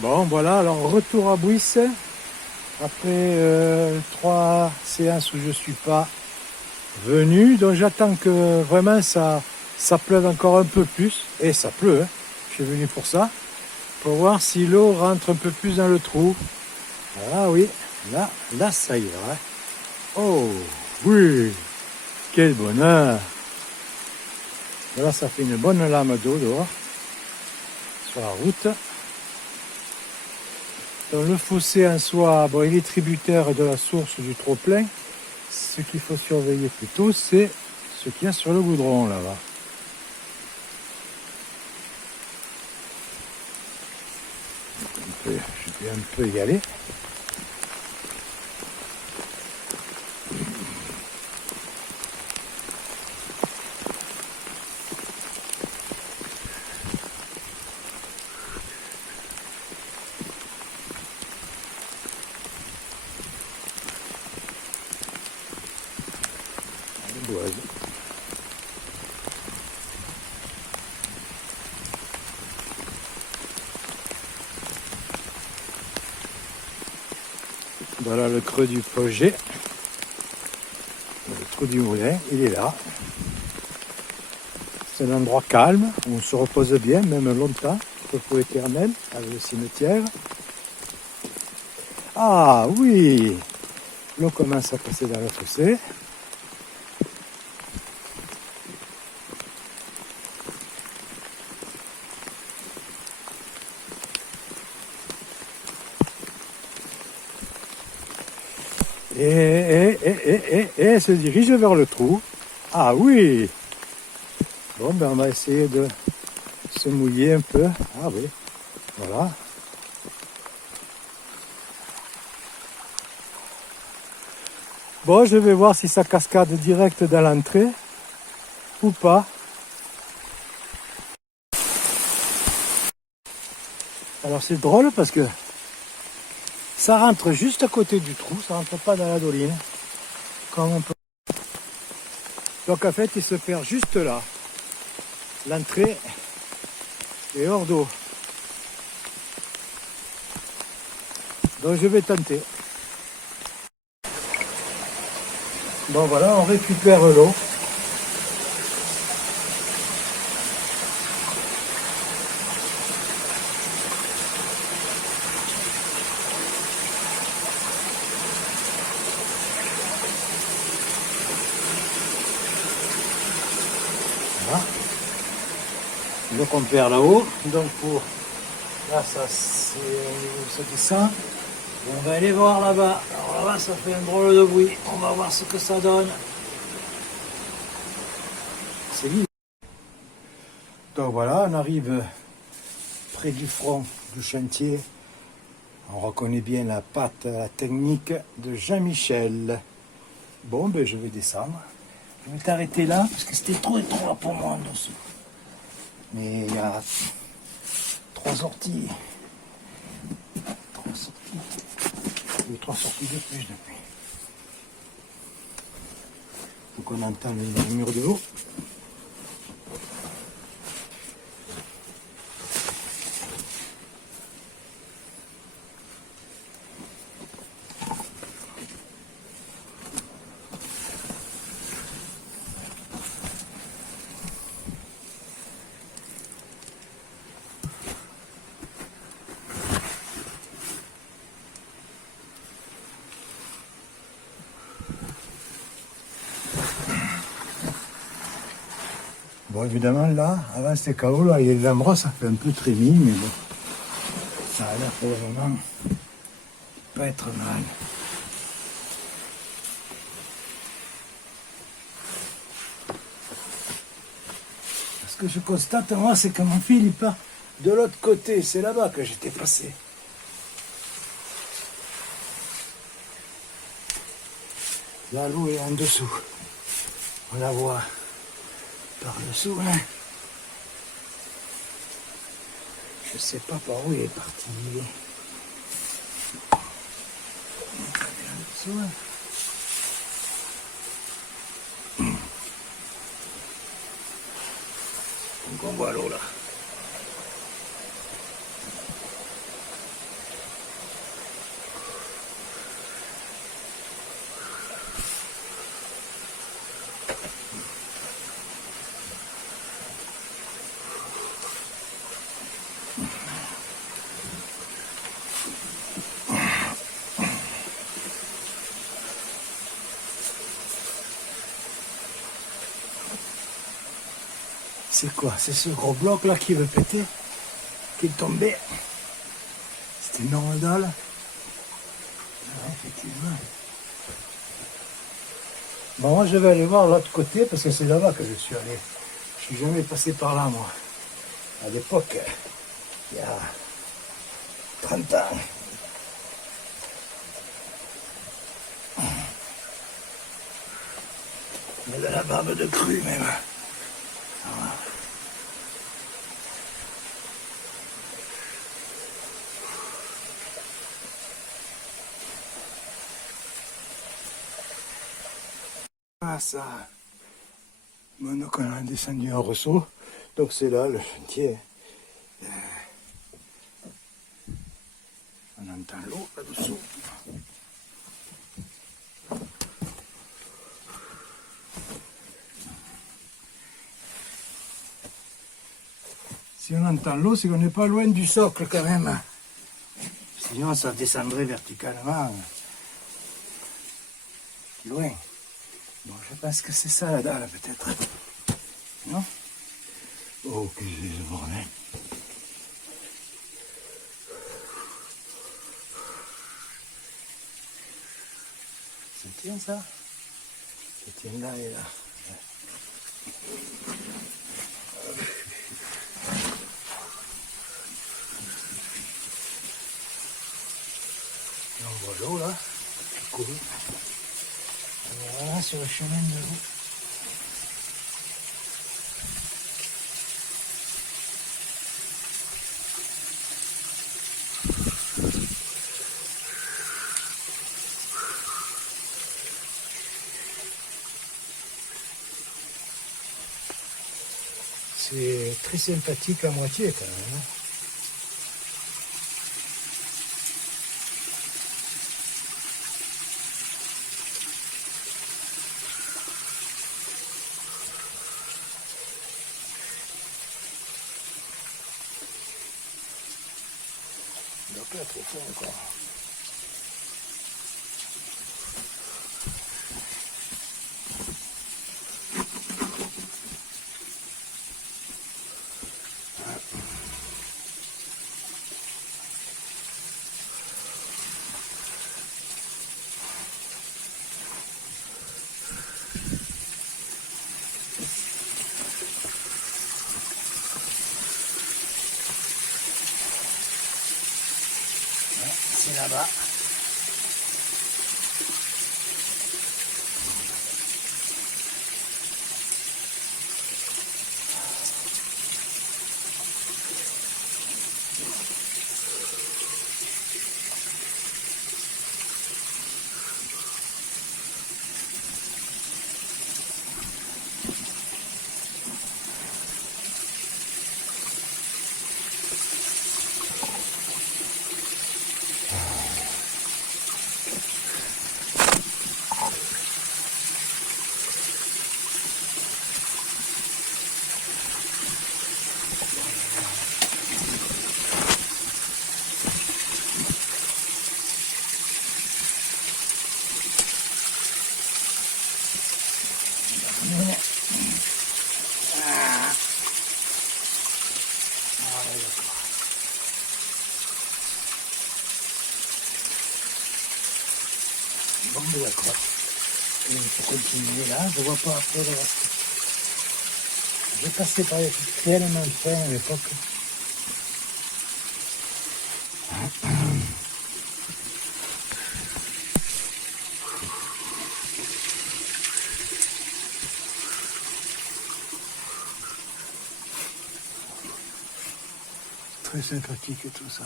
Bon, voilà, alors retour à Bouisse. Après 3 séances où je ne suis pas venu. Donc j'attends que vraiment ça pleuve encore un peu plus. Et ça pleut, hein. Je suis venu pour ça. Pour voir si l'eau rentre un peu plus dans le trou. Ah oui, là ça ira. Hein. Oh, oui, quel bonheur. Là, ça fait une bonne lame d'eau dehors, sur la route. Donc le fossé en soi, bon, il est tributaire de la source du trop-plein. Ce qu'il faut surveiller plutôt, c'est ce qu'il y a sur le goudron là-bas. Je vais un peu y aller. Voilà le creux du projet. Le trou du moulin, il est là. C'est un endroit calme, où on se repose bien, même longtemps, repos éternel, avec le cimetière. Ah oui, l'eau commence à passer dans le fossé. Et elle se dirige vers le trou. Ah oui. Bon, ben on va essayer de se mouiller un peu. Ah oui, voilà. Bon, je vais voir si ça cascade direct dans l'entrée ou pas. Alors c'est drôle parce que ça rentre juste à côté du trou, ça rentre pas dans la doline. Comme on peut. Donc en fait, il se perd juste là. L'entrée est hors d'eau. Donc je vais tenter. Bon voilà, on récupère l'eau. Voilà. Donc on perd là-haut. Donc pour là, ça c'est au niveau où ça descend. Et on va aller voir là-bas. Alors là-bas, ça fait un drôle de bruit. On va voir ce que ça donne. C'est vide. Donc voilà, on arrive près du front du chantier. On reconnaît bien la patte, la technique de Jean-Michel. Bon, ben je vais descendre. Je vais t'arrêter là parce que c'était trop étroit pour moi en dessous. Mais il y a 3 sorties. 3 sorties. Il y a 3 sorties de plus depuis. Faut qu'on entende le mur de l'eau. Bon, évidemment, là, avant c'était chaos, là, il y a des endroits, ça fait un peu trémie, mais bon, ça a l'air pour le moment pas être mal. Ce que je constate, moi, c'est que mon fil, il part de l'autre côté. C'est là-bas que j'étais passé. Là, l'eau est en dessous. On la voit par-dessous, hein. Je sais pas par où il est parti. En dessous, hein. Donc on voit l'eau là. C'est quoi? C'est ce gros bloc là qui veut péter, qui est tombé. C'était une dalle. Ouais, effectivement. Bon, moi je vais aller voir l'autre côté parce que c'est là-bas que je suis allé. Je suis jamais passé par là, moi. À l'époque, il y a 30 ans. Il y a de la barbe de crue même. Voilà. Ah ça. Maintenant qu'on a descendu un ressaut, donc c'est là le chantier. On entend l'eau là-dessous. Si on entend l'eau, c'est qu'on n'est pas loin du socle quand même. Sinon ça descendrait verticalement loin. Bon, je pense que c'est ça la dalle peut-être. Non? Oh, que c'est ce bordel. Ça tient ça? Ça tient là et là. Et on voit l'eau là, qui coule. Voilà, sur le chemin de l'eau. C'est très sympathique à moitié quand même. Hein. Il doit pas être trop fort encore. C'est là-bas. Bon, mais d'accord. Il faut continuer là, je vois pas après le reste. Je passais par les tellement de train à l'époque. Très sympathique tout ça.